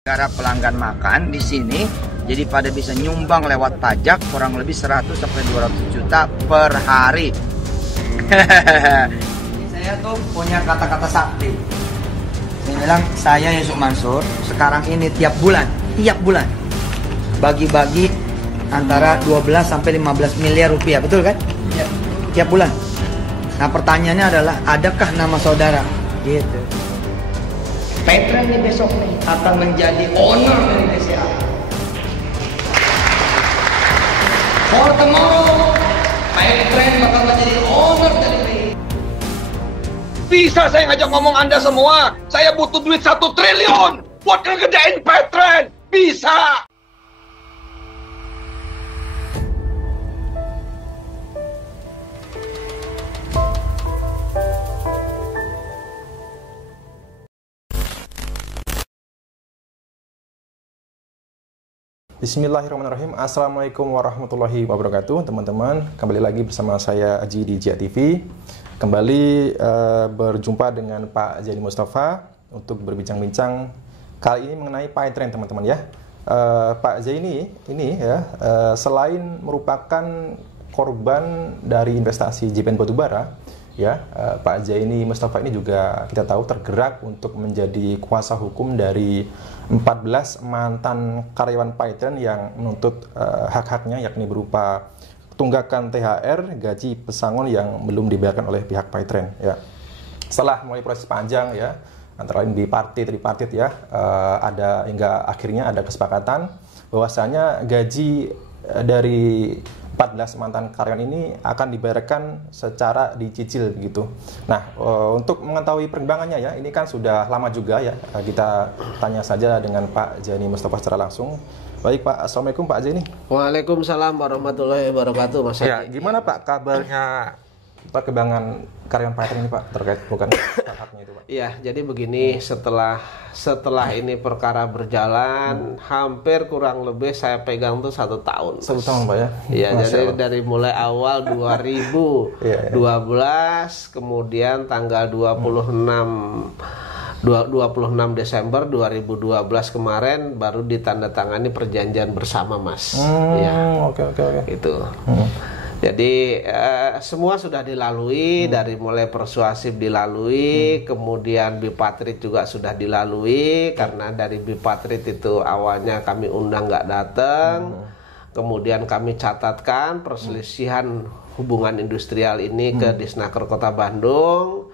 Negara pelanggan makan di sini, jadi pada bisa nyumbang lewat pajak kurang lebih 100 sampai 200 juta per hari. Saya tuh punya kata-kata sakti. Saya bilang, saya Yusuf Mansur sekarang ini tiap bulan bagi-bagi antara 12 sampai 15 miliar rupiah, betul kan? Ya. Tiap bulan. Nah, pertanyaannya adalah, adakah nama saudara? Gitu. Patron nih besok nih akan menjadi owner dari BCA. For tomorrow, Patron bakal menjadi owner dari. Bisa saya ngajak ngomong Anda semua. Saya butuh duit 1 triliun buat ngegedein Patron. Bisa. Bismillahirrahmanirrahim. Assalamualaikum warahmatullahi wabarakatuh, teman-teman. Kembali lagi bersama saya Aji di Jia TV. Kembali berjumpa dengan Pak Zaini Mustafa untuk berbincang-bincang kali ini mengenai PayTrend, teman-teman ya. Pak Zaini ini ya selain merupakan korban dari investasi JPN Batubara, ya, Pak Zaini Mustafa ini juga kita tahu tergerak untuk menjadi kuasa hukum dari 14 mantan karyawan PayTrend yang menuntut hak-haknya, yakni berupa tunggakan THR, gaji pesangon yang belum dibayarkan oleh pihak PayTrend. Ya. Setelah mulai proses panjang ya, antara lain bipartit, tripartit ya, ada hingga akhirnya ada kesepakatan bahwasanya gaji dari 14 mantan karyawan ini akan dibayarkan secara dicicil gitu. Nah, untuk mengetahui perkembangannya ya, ini kan sudah lama juga ya. Kita tanya saja dengan Pak Zaini Mustafa secara langsung. Baik Pak, Assalamualaikum Pak Zaini. Waalaikumsalam warahmatullahi wabarakatuh Mas. Ya, gimana Pak kabarnya perkembangan karyawan PayTrend ini Pak terkait bukan haknya itu Pak? Iya, jadi begini, setelah ini perkara berjalan hampir kurang lebih saya pegang tuh 1 tahun. 1 tahun Pak ya? Iya, jadi dari mulai awal 2012 kemudian tanggal 26 Desember 2012 kemarin baru ditandatangani perjanjian bersama Mas. Oke. Itu. Jadi semua sudah dilalui, dari mulai persuasif dilalui, kemudian bipartit juga sudah dilalui, karena dari bipartit itu awalnya kami undang nggak datang, kemudian kami catatkan perselisihan hubungan industrial ini ke Disnaker Kota Bandung,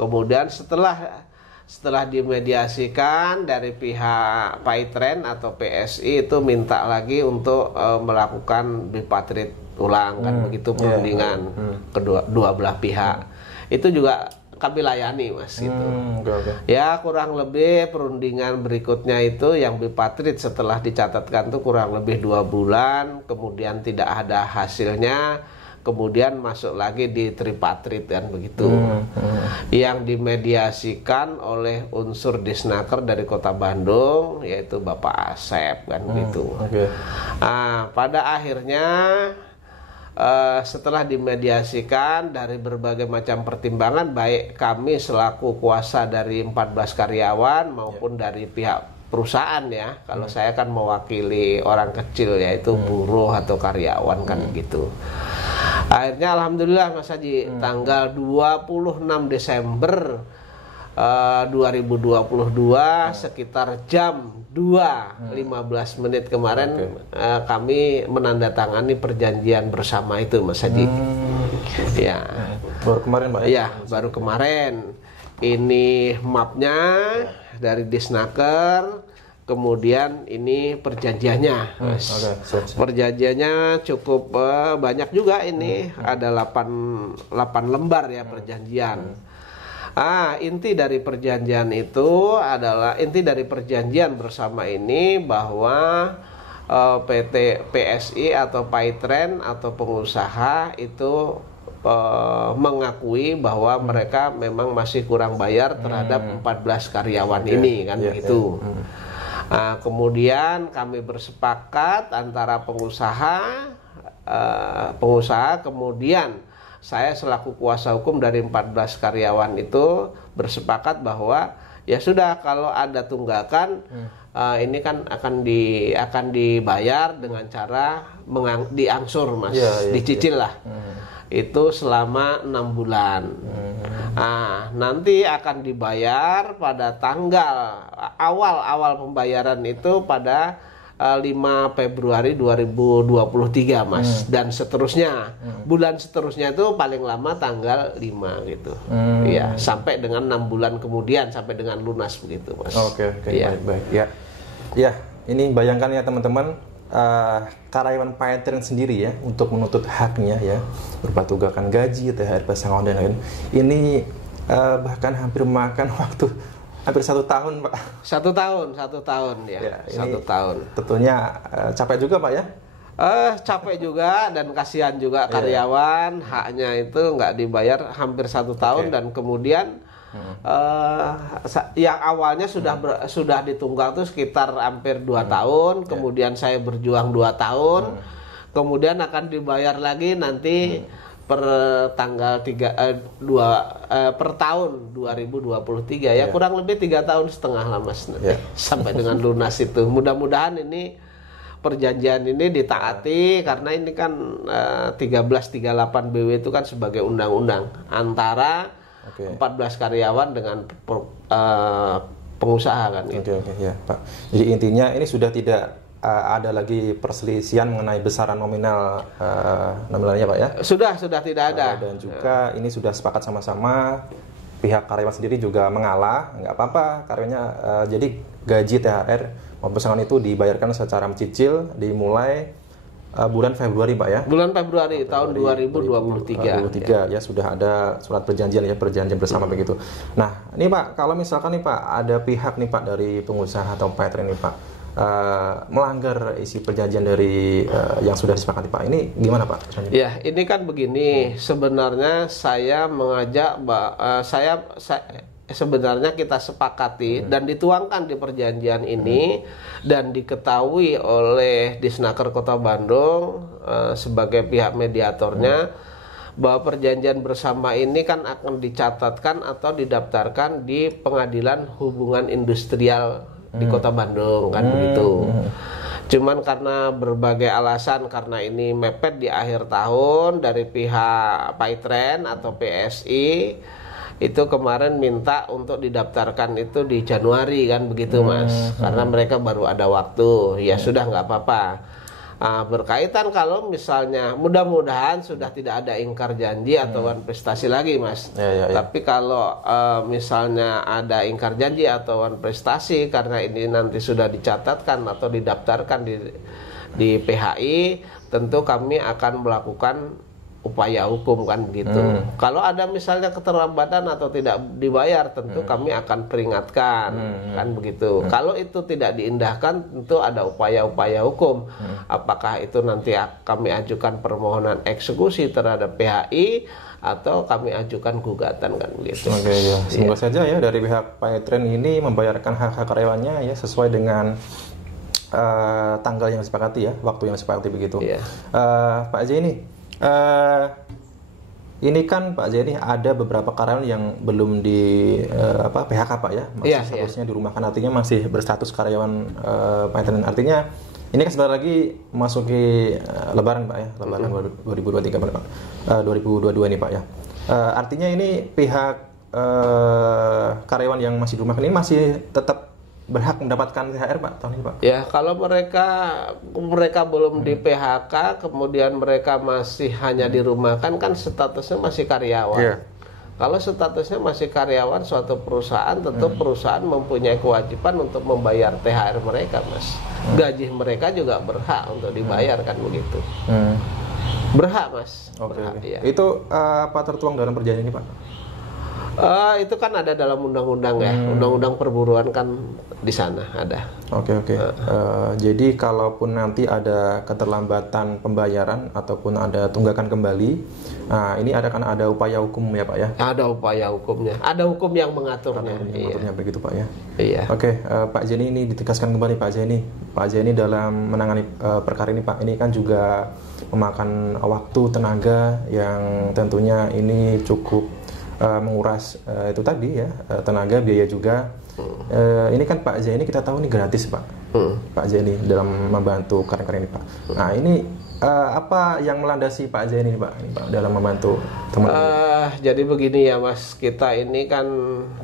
kemudian setelah dimediasikan dari pihak PayTrend atau PSI itu minta lagi untuk melakukan bipartit ulang kan begitu perundingan dua belah pihak. Itu juga kami layani Mas gitu. Ya kurang lebih perundingan berikutnya itu yang bipartit setelah dicatatkan tuh kurang lebih 2 bulan, kemudian tidak ada hasilnya. Kemudian masuk lagi di tripartit kan begitu, yang dimediasikan oleh unsur Disnaker dari Kota Bandung, yaitu Bapak Asep kan begitu. Nah, pada akhirnya setelah dimediasikan dari berbagai macam pertimbangan, baik kami selaku kuasa dari 14 karyawan maupun dari pihak perusahaan ya, kalau saya kan mewakili orang kecil yaitu buruh atau karyawan kan gitu. Akhirnya alhamdulillah Mas Haji, tanggal 26 Desember 2022 sekitar jam 2.15 menit kemarin kami menandatangani perjanjian bersama itu Mas Haji. Ya. Baru kemarin Pak? Ya, baru kemarin. Ini mapnya dari Disnaker, kemudian ini perjanjiannya. Perjanjiannya cukup banyak juga ini, ada 8 lembar ya perjanjian. Inti dari perjanjian itu adalah, inti dari perjanjian bersama ini bahwa PT PSI atau PayTrend atau pengusaha itu mengakui bahwa mereka memang masih kurang bayar terhadap 14 karyawan ini kan begitu. Kemudian kami bersepakat antara pengusaha kemudian saya selaku kuasa hukum dari 14 karyawan itu bersepakat bahwa ya sudah, kalau ada tunggakan ini kan akan dibayar dengan cara diangsur, Mas, dicicil lah. Itu selama 6 bulan. Nah, nanti akan dibayar pada tanggal awal pembayaran itu pada 5 Februari 2023, Mas, dan seterusnya. Bulan seterusnya itu paling lama tanggal 5 gitu. Iya, sampai dengan 6 bulan kemudian sampai dengan lunas begitu, Mas. Oke, ya. baik. Ya, ini bayangkan ya teman-teman, karyawan Paitren sendiri ya untuk menuntut haknya ya berupa tunggakan gaji, THR, pesangon dan lain-lain. Ini bahkan hampir memakan waktu hampir 1 tahun, Pak. 1 tahun ya. 1 tahun. Tentunya capek juga, Pak ya. Capek juga dan kasihan juga karyawan, haknya itu nggak dibayar hampir 1 tahun dan kemudian yang awalnya sudah ditunggang tuh sekitar hampir 2 tahun, kemudian saya berjuang 2 tahun, kemudian akan dibayar lagi nanti per tanggal 2 per tahun 2023 ya, kurang lebih 3,5 tahun lah, Mas, sampai dengan lunas itu. Mudah-mudahan ini perjanjian ini ditaati karena ini kan 1338 BW itu kan sebagai undang-undang antara 14 karyawan dengan pengusaha kan. Oke, ya, Pak. Jadi intinya ini sudah tidak ada lagi perselisihan mengenai besaran nominalnya, Pak ya? Sudah tidak ada. Dan juga ini sudah sepakat sama-sama, pihak karyawan sendiri juga mengalah, nggak apa-apa karyawannya. Jadi gaji, THR maupun pesangon itu dibayarkan secara mencicil dimulai bulan Februari, Pak ya? Bulan Februari tahun 2023. Ya, sudah ada surat perjanjian bersama begitu. Nah, ini Pak, kalau misalkan nih Pak ada pihak nih Pak dari pengusaha atau Paitren nih Pak melanggar isi perjanjian dari yang sudah disepakati, Pak, ini gimana, Pak? Ya, ini kan begini. Sebenarnya saya mengajak, sebenarnya kita sepakati dan dituangkan di perjanjian ini dan diketahui oleh Disnaker Kota Bandung sebagai pihak mediatornya bahwa perjanjian bersama ini kan akan dicatatkan atau didaftarkan di Pengadilan Hubungan Industrial di Kota Bandung kan begitu. Cuman karena berbagai alasan, karena ini mepet di akhir tahun dari pihak Paitren atau PSI itu kemarin minta untuk didaftarkan itu di Januari kan begitu, Mas, karena mereka baru ada waktu. Ya sudah, nggak apa-apa. Berkaitan kalau misalnya mudah-mudahan sudah tidak ada ingkar janji atau wan prestasi lagi, Mas. Tapi kalau misalnya ada ingkar janji atau wan prestasi karena ini nanti sudah dicatatkan atau didaftarkan di PHI, tentu kami akan melakukan upaya hukum kan begitu. Kalau ada misalnya keterlambatan atau tidak dibayar, tentu kami akan peringatkan kan begitu. Kalau itu tidak diindahkan, tentu ada upaya-upaya hukum. Apakah itu nanti kami ajukan permohonan eksekusi terhadap PHI atau kami ajukan gugatan kan begitu. Oke, ya. Semoga saja ya dari pihak Paitren ini membayarkan hak-hak karyawannya ya sesuai dengan tanggal yang disepakati ya, waktu yang disepakati begitu. Pak Haji ini kan Pak Haji ada beberapa karyawan yang belum di PHK, Pak ya, masih seharusnya dirumahkan, artinya masih berstatus karyawan Paitren. Artinya ini kan sebentar lagi masuki Lebaran, Pak ya, Lebaran 2023 Pak, 2022 ini Pak ya. Artinya ini pihak karyawan yang masih dirumahkan ini masih tetap berhak mendapatkan THR, Pak, tahun ini, Pak? Ya, kalau mereka belum di PHK, kemudian mereka masih hanya dirumahkan, kan statusnya masih karyawan. Kalau statusnya masih karyawan suatu perusahaan, tentu perusahaan mempunyai kewajiban untuk membayar THR mereka, Mas. Gaji mereka juga berhak untuk dibayar, kan begitu. Berhak, Mas. Berhak, ya. Itu apa tertuang dalam perjanjian ini, Pak? Itu kan ada dalam undang-undang ya, undang-undang perburuan kan di sana ada. Oke. Jadi kalaupun nanti ada keterlambatan pembayaran ataupun ada tunggakan kembali, ini ada upaya hukum ya, Pak ya? Ada upaya hukumnya, ada hukum yang mengaturnya. Mengaturnya begitu, Pak ya? Iya. Oke, Pak Jeni, ini ditegaskan kembali Pak Jeni. Pak Jeni dalam menangani perkara ini, Pak, ini kan juga memakan waktu, tenaga yang tentunya ini cukup menguras itu tadi ya, tenaga, biaya juga. Ini kan Pak Zaini kita tahu ini gratis Pak. Pak Zaini dalam membantu karya-karya ini Pak. Nah ini apa yang melandasi Pak Zaini Pak, dalam membantu teman? Jadi begini ya Mas, kita ini kan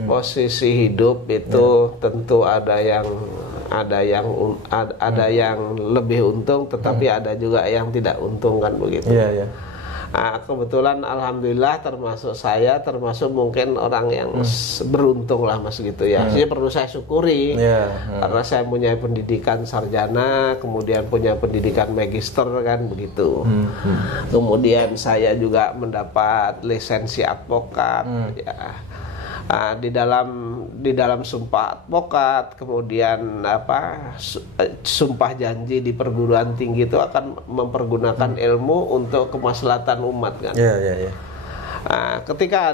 posisi hidup itu tentu ada yang lebih untung, tetapi ada juga yang tidak untung kan begitu. Iya. Kebetulan alhamdulillah termasuk mungkin orang yang beruntung lah Mas gitu ya. Jadi perlu saya syukuri karena saya punya pendidikan sarjana, kemudian punya pendidikan magister kan begitu. Kemudian saya juga mendapat lisensi advokat ya. Di dalam sumpah advokat, kemudian sumpah janji di perguruan tinggi itu akan mempergunakan ilmu untuk kemaslahatan umat kan. Ketika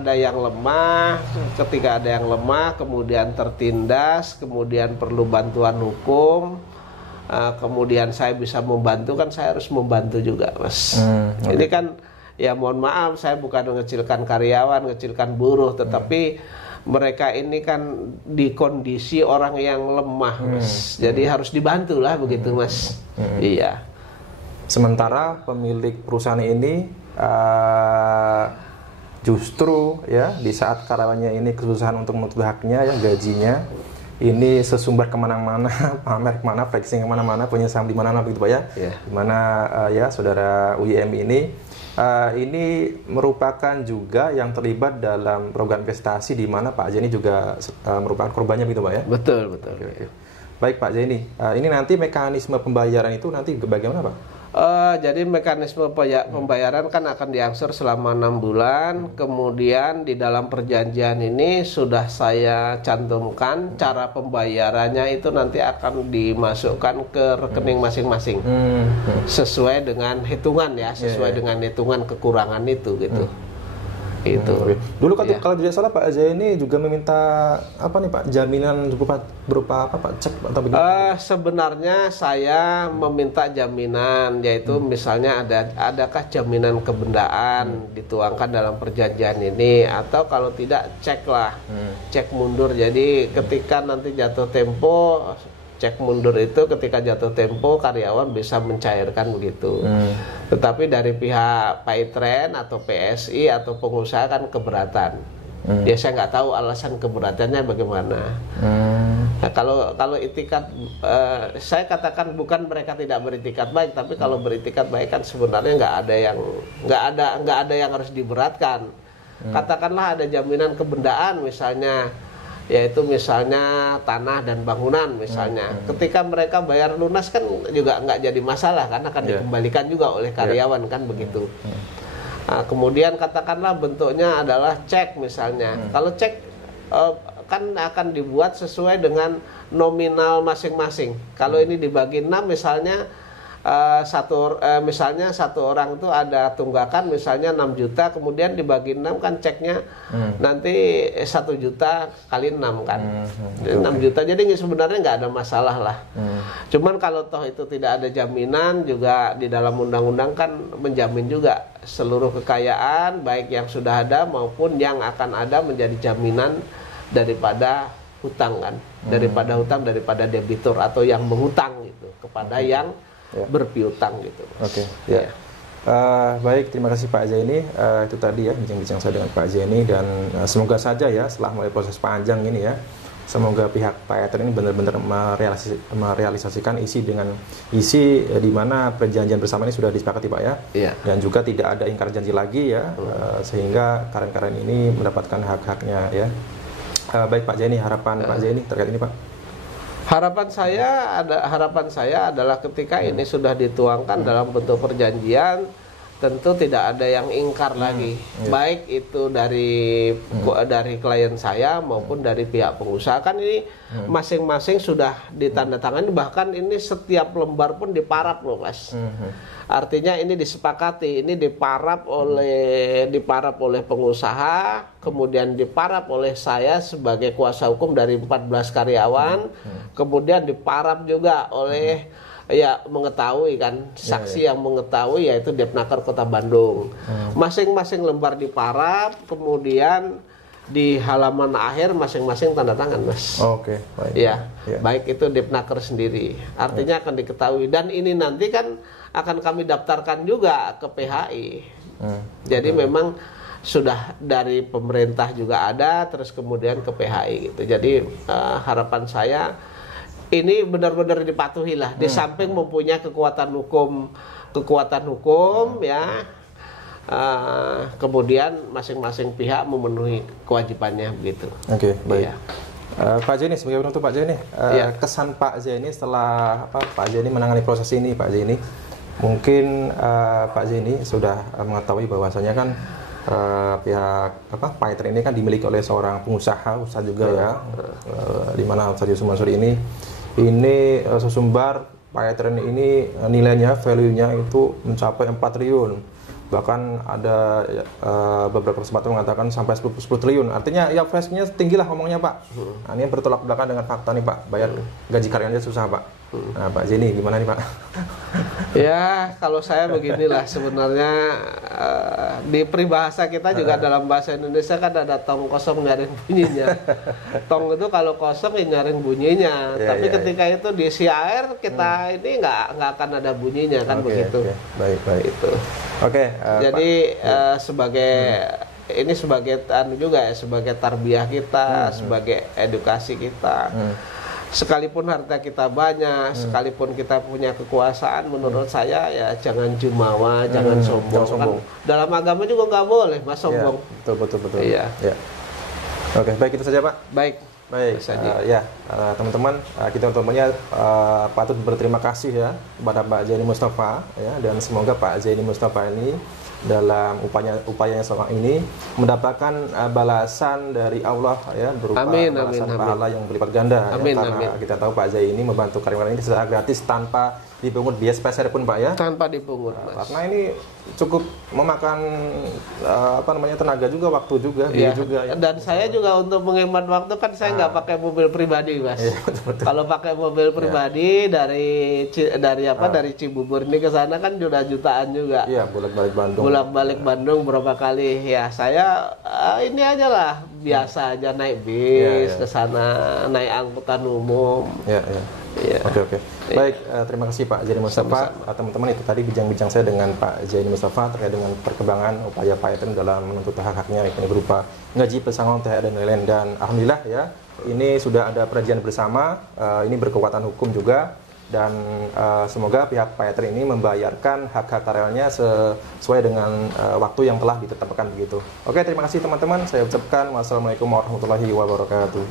ada yang lemah, kemudian tertindas, kemudian perlu bantuan hukum, kemudian saya bisa membantu kan, saya harus membantu juga Mas. Ini kan ya mohon maaf, saya bukan mengecilkan karyawan, mengecilkan buruh, tetapi mereka ini kan di kondisi orang yang lemah Mas. Jadi harus dibantu lah begitu Mas. Iya. Sementara pemilik perusahaan ini justru ya di saat karyawannya ini kesusahan untuk menuntut haknya, ya gajinya ini sesumbar kemana-mana, pamer kemana, flexing kemana-mana, punya saham di mana-mana begitu Pak ya. Dimana ya saudara UIM ini merupakan juga yang terlibat dalam program investasi di mana Pak Zaini juga merupakan korbannya begitu Pak ya? Betul. Oke. Baik Pak Zaini, ini nanti mekanisme pembayaran itu nanti bagaimana Pak? Jadi mekanisme pembayaran kan akan diangsur selama 6 bulan. Kemudian di dalam perjanjian ini sudah saya cantumkan cara pembayarannya itu nanti akan dimasukkan ke rekening masing-masing sesuai dengan hitungan ya, sesuai dengan hitungan kekurangan itu gitu. Itu. Dulu kalau tidak salah Pak Zaini juga meminta apa nih Pak, jaminan berupa apa Pak, cek atau bagaimana? Sebenarnya saya meminta jaminan, yaitu misalnya adakah jaminan kebendaan dituangkan dalam perjanjian ini, atau kalau tidak cek mundur. Jadi ketika nanti jatuh tempo, cek mundur itu ketika jatuh tempo karyawan bisa mencairkan begitu. Tetapi dari pihak Paitren atau PSI atau pengusaha kan keberatan. Ya saya nggak tahu alasan keberatannya bagaimana. Nah, kalau itikat, saya katakan bukan mereka tidak beritikat baik, tapi kalau beritikat baik kan sebenarnya nggak ada yang harus diberatkan. Katakanlah ada jaminan kebendaan misalnya, yaitu misalnya tanah dan bangunan misalnya. Ketika mereka bayar lunas kan juga nggak jadi masalah, karena akan dikembalikan juga oleh karyawan kan begitu. Nah, kemudian katakanlah bentuknya adalah cek misalnya. Kalau cek kan akan dibuat sesuai dengan nominal masing-masing. Kalau ini dibagi 6 misalnya, misalnya satu orang itu ada tunggakan misalnya 6 juta, kemudian dibagi 6 kan ceknya nanti 1 juta kali 6 kan, 6 juta. Jadi sebenarnya nggak ada masalah lah. Cuman kalau toh itu tidak ada jaminan, juga di dalam undang-undang kan menjamin juga seluruh kekayaan baik yang sudah ada maupun yang akan ada menjadi jaminan daripada hutang kan, daripada debitur atau yang menghutang gitu kepada yang berpiutang gitu. Oke. Baik, terima kasih Pak Zaini. Itu tadi ya bincang-bincang saya dengan Pak Zaini, dan semoga saja ya setelah melalui proses panjang ini ya, semoga pihak Paitren ini benar-benar merealisasikan isi di mana perjanjian bersama ini sudah disepakati Pak ya. Dan juga tidak ada ingkar janji lagi ya, sehingga karyawan ini mendapatkan hak-haknya ya. Baik Pak Zaini, harapan Pak Zaini terkait ini Pak? Harapan saya adalah ketika ini sudah dituangkan dalam bentuk perjanjian, tentu tidak ada yang ingkar lagi, baik itu dari klien saya maupun dari pihak pengusaha. Kan ini masing-masing sudah ditandatangani, bahkan ini setiap lembar pun diparaf loh Mas. Artinya ini disepakati, ini diparaf oleh pengusaha, kemudian diparaf oleh saya sebagai kuasa hukum dari 14 karyawan, kemudian diparaf juga oleh ya mengetahui kan, saksi yang mengetahui yaitu Depnaker Kota Bandung. Masing-masing lembar diparaf, kemudian di halaman akhir masing-masing tanda tangan, Mas. Oke, baik. Ya, baik itu Depnaker sendiri. Artinya akan diketahui, dan ini nanti kan akan kami daftarkan juga ke PHI. Jadi memang sudah dari pemerintah juga ada, terus kemudian ke PHI gitu. Jadi harapan saya ini benar-benar dipatuhi lah. Di samping mempunyai kekuatan hukum ya. Kemudian masing-masing pihak memenuhi kewajibannya begitu. Oke, baik. Iya. Pak Jeni, sebagai penutup Pak Jeni, kesan Pak Jeni setelah Pak Jeni menangani proses ini, Pak Jeni, mungkin Pak Jeni sudah mengetahui bahwasanya kan pihak Paytren ini kan dimiliki oleh seorang pengusaha juga ya, di mana Ustaz Yusuf Mansur ini sesumbar Paytren ini nilainya, value-nya itu mencapai 4 triliun. Bahkan ada beberapa kesempatan mengatakan sampai 10 triliun. Artinya ya flashnya tinggi lah ngomongnya Pak. Nah, ini bertolak belakang dengan fakta nih Pak. Bayar gaji karyanya susah Pak. Nah, Pak Jeni gimana nih Pak? Ya, kalau saya beginilah sebenarnya di peribahasa kita juga dalam bahasa Indonesia kan ada tong kosong nyaring bunyinya. Tong itu kalau kosong ya nyaring bunyinya. Tapi ketika itu diisi air kita ini nggak akan ada bunyinya kan begitu. Baik. Itu. Oke. Jadi sebagai ini sebagai juga ya, sebagai tarbiyah kita, sebagai edukasi kita. Sekalipun harta kita banyak, sekalipun kita punya kekuasaan, menurut saya ya jangan jumawa, jangan sombong. Kan dalam agama juga nggak boleh mas sombong. Ya, betul. Iya. Ya. Oke, baik itu saja Pak. Baik. Teman-teman, kita tentunya patut berterima kasih ya kepada Pak Zaini Mustafa ya, dan semoga Pak Zaini Mustafa ini dalam upayanya selama ini mendapatkan balasan dari Allah ya, berupa balasan pahala yang berlipat ganda ya, karena kita tahu Pak Zaini ini membantu karyawan ini secara gratis tanpa dipungut biaya spesial pun Pak ya, tanpa dipungut karena ini cukup memakan tenaga juga, waktu juga, biaya juga ya. Dan saya juga untuk menghemat waktu kan saya nggak pakai mobil pribadi mas. Betul. Kalau pakai mobil pribadi dari Cibubur ini ke sana kan jutaan juga. Iya, bolak-balik Bandung berapa kali ya. Saya ini aja lah biasa aja naik bis ke sana, naik angkutan umum. Oke. Baik, terima kasih Pak Zaini Mustafa. Teman-teman, itu tadi bincang-bincang saya dengan Pak Zaini Mustafa terkait dengan perkembangan upaya Paytren dalam menuntut hak-haknya yakni berupa gaji, pesangon, THR dan lain-lain. Dan alhamdulillah ya, ini sudah ada perjanjian bersama, ini berkekuatan hukum juga, dan semoga pihak Paytren ini membayarkan hak-hak karyawannya sesuai dengan waktu yang telah ditetapkan begitu. Oke, terima kasih teman-teman. Saya ucapkan wassalamualaikum warahmatullahi wabarakatuh.